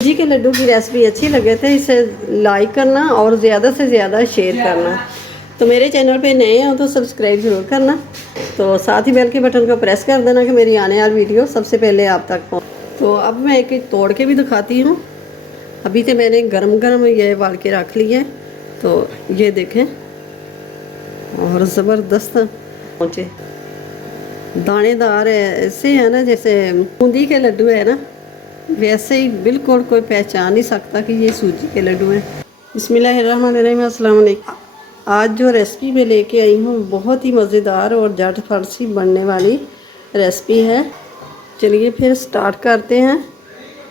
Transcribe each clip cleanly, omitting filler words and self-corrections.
सूजी के लड्डू की रेसिपी अच्छी लगे तो इसे लाइक करना और ज़्यादा से ज़्यादा शेयर करना। तो मेरे चैनल पे नए हो तो सब्सक्राइब ज़रूर करना। तो साथ ही बेल के बटन को प्रेस कर देना कि मेरी आने वाली वीडियो सबसे पहले आप तक पहुँचे। तो अब मैं एक एक तोड़ के भी दिखाती हूँ। अभी तो मैंने गरम गरम ये उबाल के रख ली है। तो ये देखें और ज़बरदस्त पहुँचे दानेदार है, ऐसे है ना जैसे बूंदी के लड्डू है ना, वैसे ही बिल्कुल कोई पहचान नहीं सकता कि ये सूजी के लड्डू हैं। बिस्मिल्लाहिर्रहमानिर्रहीम, अस्सलाम वालेकुम। आज जो रेसिपी मैं लेके आई हूँ बहुत ही मज़ेदार और झटपट सी बनने वाली रेसिपी है। चलिए फिर स्टार्ट करते हैं।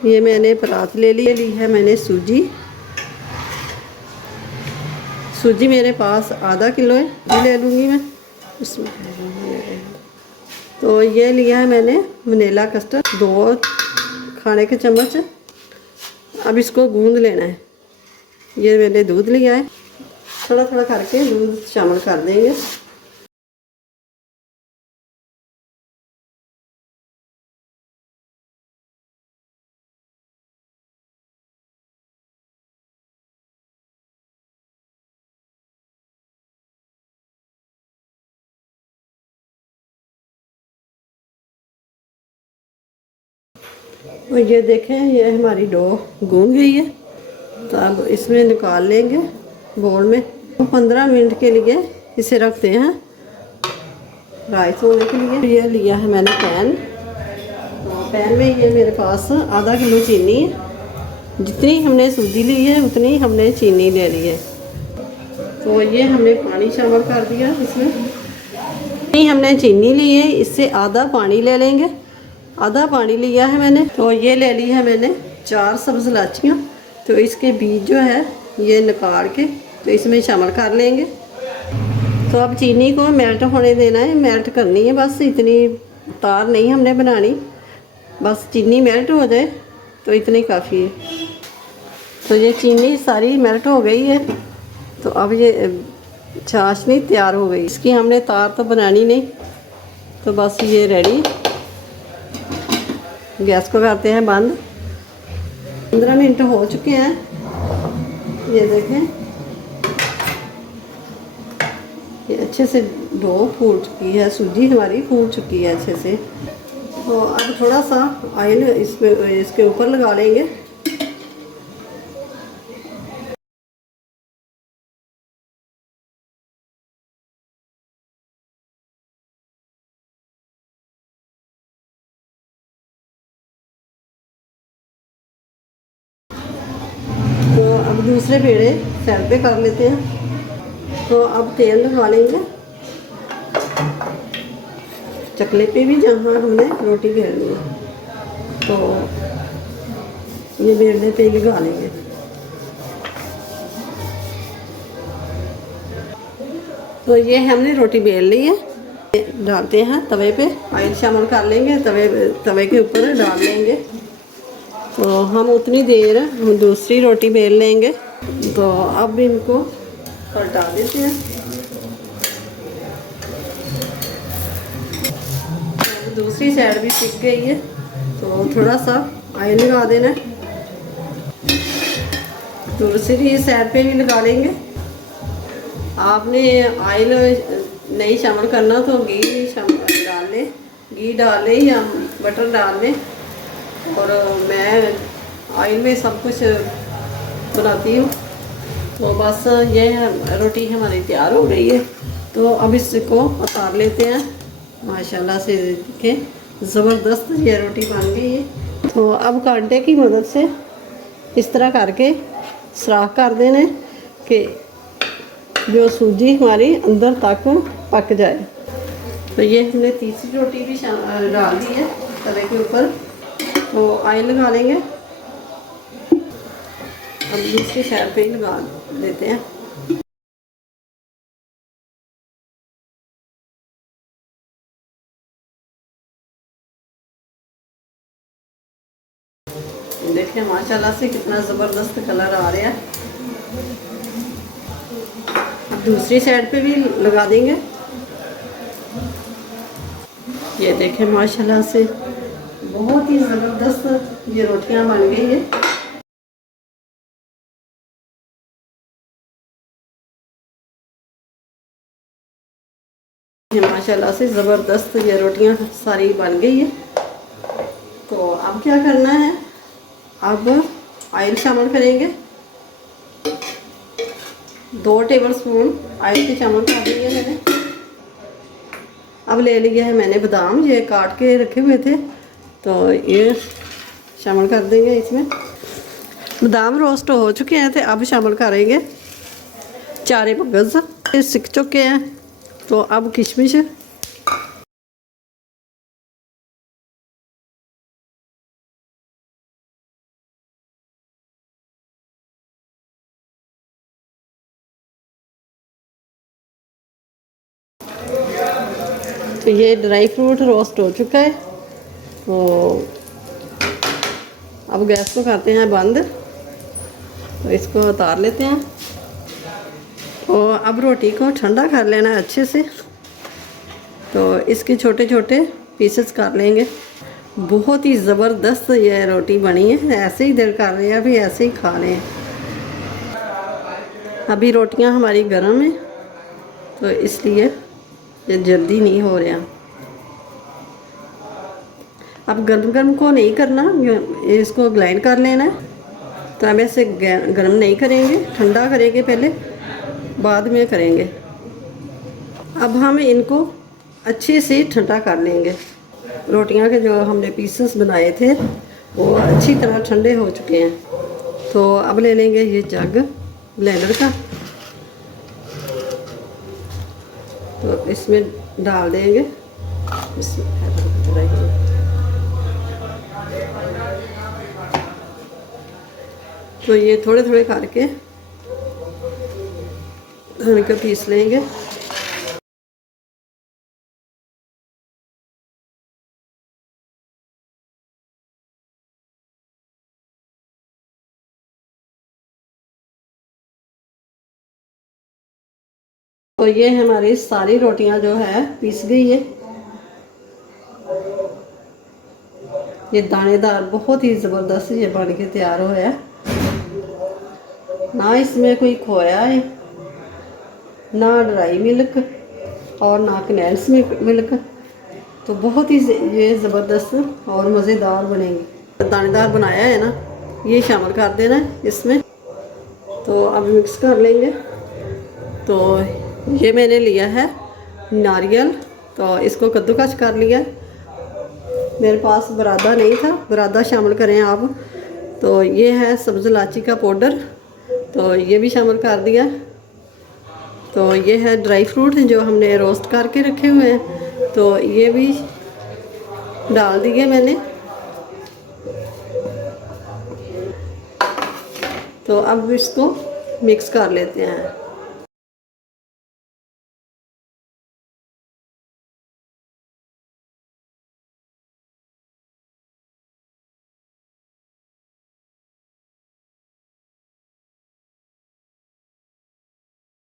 ये मैंने परात ले ली है मैंने सूजी मेरे पास आधा किलो है, ये ले लूँगी मैं इसमें। तो ये लिया है मैंने वनीला कस्टर्ड 2 खाने के चम्मच। अब इसको गूंद लेना है। ये मैंने दूध लिया है, थोड़ा थोड़ा करके दूध शामिल कर देंगे। और ये देखें ये हमारी डो गूंद गई है। तो अब इसमें निकाल लेंगे बोल में। 15 मिनट के लिए इसे रखते हैं राइस होने के लिए। ये लिया है मैंने पैन। तो पैन में ये मेरे पास आधा किलो चीनी है। जितनी हमने सूजी ली है उतनी हमने चीनी ले ली है। तो ये हमने पानी शामिल कर दिया इसमें। जितनी हमने चीनी ली है इससे आधा पानी ले लेंगे। आधा पानी लिया है मैंने। तो ये ले ली है मैंने 4 सब्ज़ इलाचियाँ। तो इसके बीज जो है ये निकाल के तो इसमें शामिल कर लेंगे। तो अब चीनी को मेल्ट होने देना है, मेल्ट करनी है बस। इतनी तार नहीं हमने बनानी, बस चीनी मेल्ट हो जाए तो इतनी काफ़ी है। तो ये चीनी सारी मेल्ट हो गई है। तो अब ये चाशनी तैयार हो गई। इसकी हमने तार तो बनानी नहीं, तो बस ये रेडी। गैस को करते हैं बंद। 15 मिनट हो चुके हैं। ये देखें ये अच्छे से डो फूल चुकी है, सूजी हमारी फूल चुकी है अच्छे से। तो अब थोड़ा सा ऑयल इसके ऊपर लगा लेंगे। तो अब दूसरे पेड़े साइड पे कर लेते हैं। तो अब तेल लगा लेंगे चकले पे भी जहाँ हमने रोटी बेलनी है। तो ये बेलने पे ही लगा लेंगे। तो ये हमने रोटी बेल ली है। डालते हैं तवे पे, ऑयल शामिल कर लेंगे, तवे के ऊपर डाल लेंगे। तो हम उतनी देर दूसरी रोटी बेल लेंगे। तो अब इनको पलटा देते हैं। दूसरी साइड भी सिक गई है तो थोड़ा सा ऑयल लगा देना है। दूसरी साइड पे भी लगा लेंगे। आपने ऑयल नहीं शामिल करना तो घी डाल लें या बटर डाल लें। और मैं ऑयल में सब कुछ बनाती हूँ। तो बस ये रोटी हमारी तैयार हो गई है। तो अब इसको उतार लेते हैं। माशाल्लाह से देखें ज़बरदस्त ये रोटी बन गई है। तो अब कांटे की मदद से इस तरह करके सुराख कर देने कि जो सूजी हमारी अंदर तक पक जाए। तो ये हमने तीसरी रोटी भी डाल दी है तवे के ऊपर। तो ऑयल लगा लेंगे। अब दूसरी साइड पे ही लगा देते हैं। देखिए माशाल्लाह से कितना ज़बरदस्त कलर आ रहा है। अब दूसरी साइड पे भी लगा देंगे। ये देखें माशाल्लाह से बहुत ही ज़बरदस्त ये रोटियां बन गई है। माशाल्लाह से ज़बरदस्त ये रोटियां सारी बन गई है। तो अब क्या करना है, अब ऑयल शामिल करेंगे। 2 टेबलस्पून ऑयल के शामिल कर दिए मैंने। अब ले लिया है मैंने बादाम, ये काट के रखे हुए थे, तो ये शामिल कर देंगे इसमें। बादाम रोस्ट हो चुके हैं, तो अब शामिल करेंगे चारे मगज़, ये सिक चुके हैं। तो अब किशमिश, तो ये ड्राई फ्रूट रोस्ट हो चुका है। तो अब गैस को करते हैं बंद, तो इसको उतार लेते हैं। तो अब रोटी को ठंडा कर लेना है अच्छे से। तो इसके छोटे छोटे पीसेस कर लेंगे। बहुत ही ज़बरदस्त ये रोटी बनी है, ऐसे ही दिल कर रहे हैं अभी ऐसे ही खा लें। अभी रोटियां हमारी गर्म है, तो इसलिए ये जल्दी नहीं हो रहा। अब गर्म गर्म को नहीं करना, इसको ग्राइंड कर लेना है। तो अब ऐसे गर्म नहीं करेंगे, ठंडा करेंगे पहले, बाद में करेंगे। अब हम इनको अच्छे से ठंडा कर लेंगे। रोटियां के जो हमने पीसेस बनाए थे वो अच्छी तरह ठंडे हो चुके हैं। तो अब ले लेंगे ये जग ब्लेंडर का, तो इसमें डाल देंगे। तो ये थोड़े थोड़े करके धन का पीस लेंगे। तो ये हमारी सारी रोटियां जो है पीस गई है। ये दानेदार बहुत ही ज़बरदस्त ये बन के तैयार हुआ है। ना इसमें कोई खोया है, ना ड्राई मिल्क और ना कंडेंस मिल्क। तो बहुत ही ये ज़बरदस्त और मज़ेदार बनेंगी। दानेदार बनाया है ना, ये शामिल कर देना है इसमें। तो अब मिक्स कर लेंगे। तो ये मैंने लिया है नारियल, तो इसको कद्दूकस कर लिया। मेरे पास बरादा नहीं था, बरादा शामिल करें आप। तो ये है सब्ज़ इलायची का पाउडर, तो ये भी शामिल कर दिया। तो ये है ड्राई फ्रूट जो हमने रोस्ट करके रखे हुए हैं, तो ये भी डाल दिए मैंने। तो अब इसको मिक्स कर लेते हैं।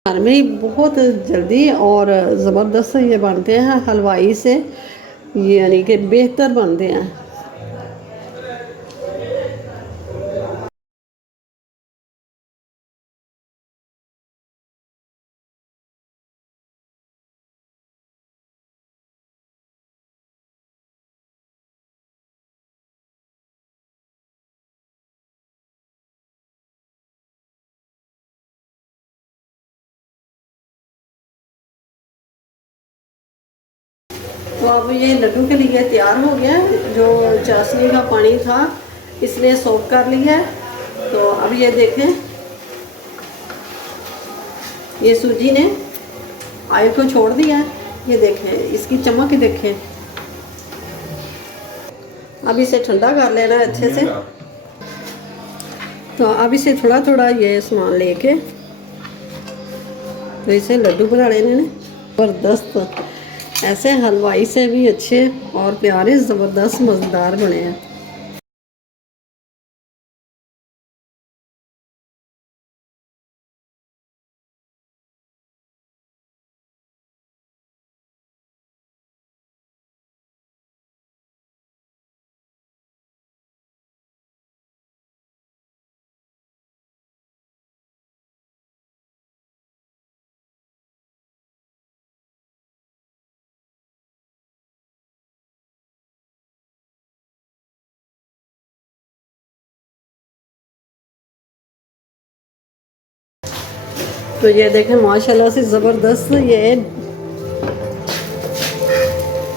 घर में ही बहुत जल्दी और ज़बरदस्त ये बनते हैं, हलवाई से यानी कि बेहतर बनते हैं। तो अब ये लड्डू के लिए तैयार हो गया। जो चाशनी का पानी था इसने सोख कर लिया है। तो अब ये देखें, ये सूजी ने ऑयल को छोड़ दिया है। ये देखें, इसकी चमक देखें। अब इसे ठंडा कर लेना है अच्छे से। तो अब इसे थोड़ा थोड़ा ये सामान लेके तो इसे लड्डू बना लेने हैं। ज़बरदस्त, ऐसे हलवाई से भी अच्छे और प्यारे ज़बरदस्त मज़ेदार बने हैं। तो ये देखें माशाल्लाह से ज़बरदस्त ये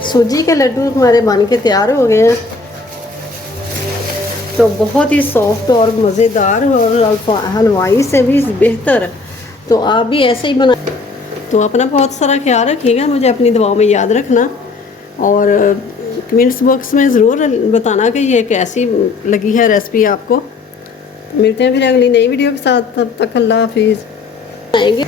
सूजी के लड्डू हमारे बन के तैयार हो गए हैं। तो बहुत ही सॉफ्ट और मज़ेदार और हलवाई से भी बेहतर। तो आप भी ऐसे ही बना। तो अपना बहुत सारा ख्याल रखिएगा, मुझे अपनी दुआओं में याद रखना और कमेंट्स बॉक्स में ज़रूर बताना कि ये कैसी लगी है रेसिपी आपको। मिलते हैं फिर अगली नई वीडियो के साथ, तब तक अल्लाह हाफिज़। आएंगे